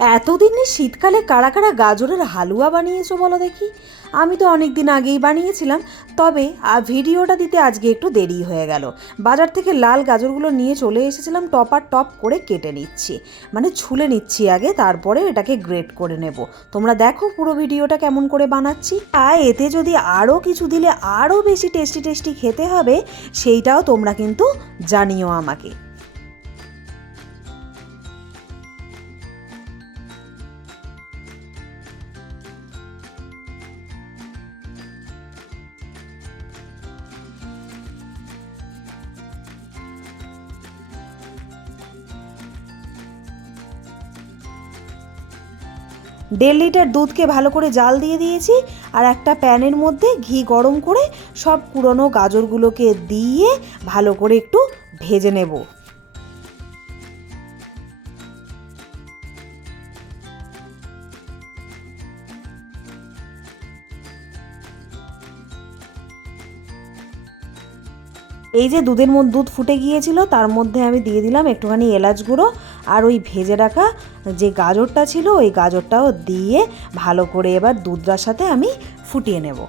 এতদিনে শীতকালে কারা কারা গাজরের হালুয়া বানিয়েছো বলো দেখি? আমি তো অনেক দিন আগেই বানিয়েছিলাম, তবে ভিডিওটা দিতে আজকে একটু দেরি হয়ে গেল। বাজার থেকে লাল গাজরগুলো নিয়ে চলে এসেছিলাম, টপার টপ করে কেটে নিচ্ছি, মানে ছুলে নিচ্ছি আগে, তারপরে এটাকে গ্রেট করে নেব। তোমরা দেখো পুরো ভিডিওটা কেমন করে বানাচ্ছি। আর এতে যদি আরও কিছু দিলে আরও বেশি টেস্টি টেস্টি খেতে হবে, সেইটাও তোমরা কিন্তু জানিও আমাকে। দেড় লিটার দুধকে ভালো করে জাল দিয়ে দিয়েছি, আর একটা প্যানের মধ্যে ঘি গরম করে সব পুরনো গাজরগুলোকে দিয়ে ভালো করে একটু ভেজে নেব। এই যে দুধ ফুটে গিয়েছিল, তার মধ্যে আমি দিয়ে দিলাম একটুখানি এলাচ গুঁড়ো, আর ওই ভেজে রাখা যে গাজরটা ছিল ওই গাজরটাও দিয়ে ভালো করে এবার দুধটার সাথে আমি ফুটিয়ে নেব।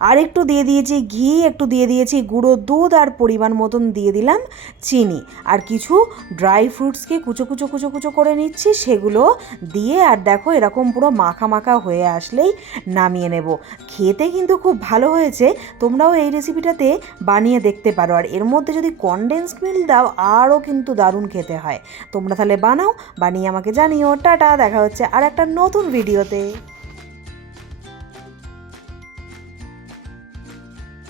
আর একটু দিয়ে দিয়েছি ঘি, একটু দিয়ে দিয়েছি গুঁড়ো দুধ, আর পরিমাণ মতন দিয়ে দিলাম চিনি, আর কিছু ড্রাই ফ্রুটসকে কুচো কুচো কুচো কুচো করে নিচ্ছি, সেগুলো দিয়ে আর দেখো এরকম পুরো মাখা মাখা হয়ে আসলেই নামিয়ে নেব। খেতে কিন্তু খুব ভালো হয়েছে, তোমরাও এই রেসিপিটাতে বানিয়ে দেখতে পারো। আর এর মধ্যে যদি কনডেন্সড মিল্ক দাও আরও কিন্তু দারুণ খেতে হয়। তোমরা তাহলে বানাও, বানিয়ে আমাকে জানিও। টাটা, দেখা হচ্ছে আর একটা নতুন ভিডিওতে।